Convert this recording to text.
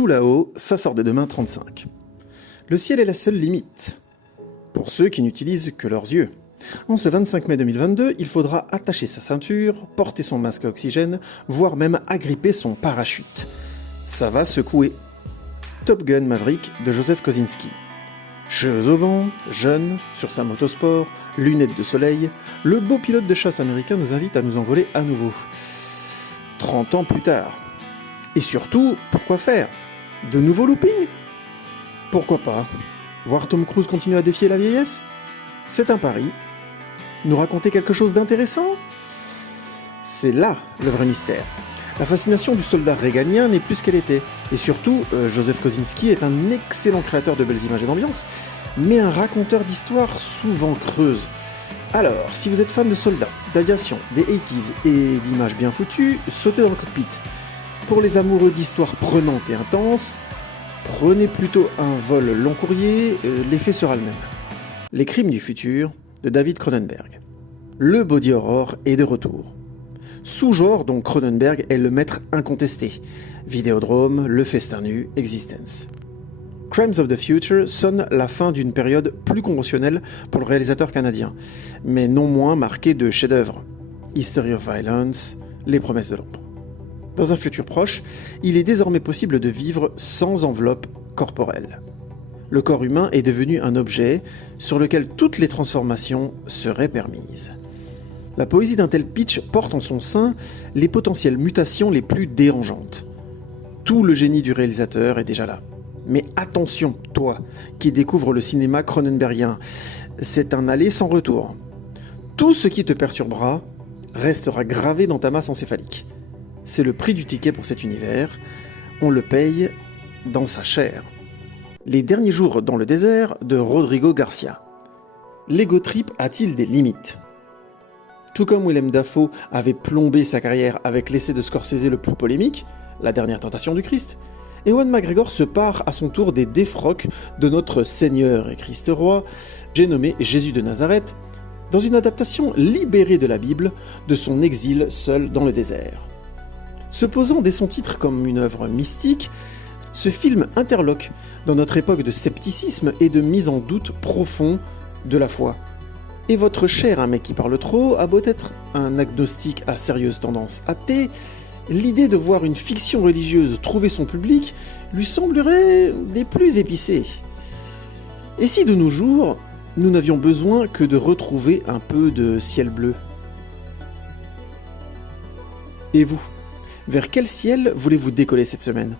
Tout là-haut, ça sort des 2 mains 35. Le ciel est la seule limite, pour ceux qui n'utilisent que leurs yeux. En ce 25 mai 2022, il faudra attacher sa ceinture, porter son masque à oxygène, voire même agripper son parachute. Ça va secouer. Top Gun Maverick de Joseph Kosinski. Cheveux au vent, jeune, sur sa motosport, lunettes de soleil, le beau pilote de chasse américain nous invite à nous envoler à nouveau. 30 ans plus tard. Et surtout, pourquoi faire? De nouveaux loopings? Pourquoi pas? Voir Tom Cruise continuer à défier la vieillesse? C'est un pari. Nous raconter quelque chose d'intéressant? C'est là le vrai mystère. La fascination du soldat réganien n'est plus ce qu'elle était. Et surtout, Joseph Kosinski est un excellent créateur de belles images et d'ambiance, mais un raconteur d'histoires souvent creuses. Alors, si vous êtes fan de soldats, d'aviation, des 80s et d'images bien foutues, sautez dans le cockpit. Pour les amoureux d'histoires prenantes et intenses, prenez plutôt un vol long courrier, l'effet sera le même. Les crimes du futur de David Cronenberg. Le body horror est de retour. Sous-genre dont Cronenberg est le maître incontesté. Vidéodrome, Le Festin nu, Existence. Crimes of the Future sonne la fin d'une période plus conventionnelle pour le réalisateur canadien, mais non moins marquée de chefs-d'œuvre. History of Violence, Les Promesses de l'ombre. Dans un futur proche, il est désormais possible de vivre sans enveloppe corporelle. Le corps humain est devenu un objet sur lequel toutes les transformations seraient permises. La poésie d'un tel pitch porte en son sein les potentielles mutations les plus dérangeantes. Tout le génie du réalisateur est déjà là. Mais attention, toi, qui découvres le cinéma cronenbergien, c'est un aller sans retour. Tout ce qui te perturbera restera gravé dans ta masse encéphalique. C'est le prix du ticket pour cet univers, on le paye dans sa chair. Les derniers jours dans le désert de Rodrigo Garcia. L'ego trip a-t-il des limites? Tout comme Willem Dafoe avait plombé sa carrière avec l'essai de Scorsese le plus polémique, La dernière tentation du Christ, Ewan McGregor se part à son tour des défroques de notre Seigneur et Christ roi, j'ai nommé Jésus de Nazareth, dans une adaptation libérée de la Bible de son exil seul dans le désert. Se posant dès son titre comme une œuvre mystique, ce film interloque dans notre époque de scepticisme et de mise en doute profond de la foi. Et votre cher Un mec qui parle trop a beau être un agnostique à sérieuse tendance athée, l'idée de voir une fiction religieuse trouver son public lui semblerait des plus épicées. Et si de nos jours, nous n'avions besoin que de retrouver un peu de ciel bleu? Et vous, vers quel ciel voulez-vous décoller cette semaine ?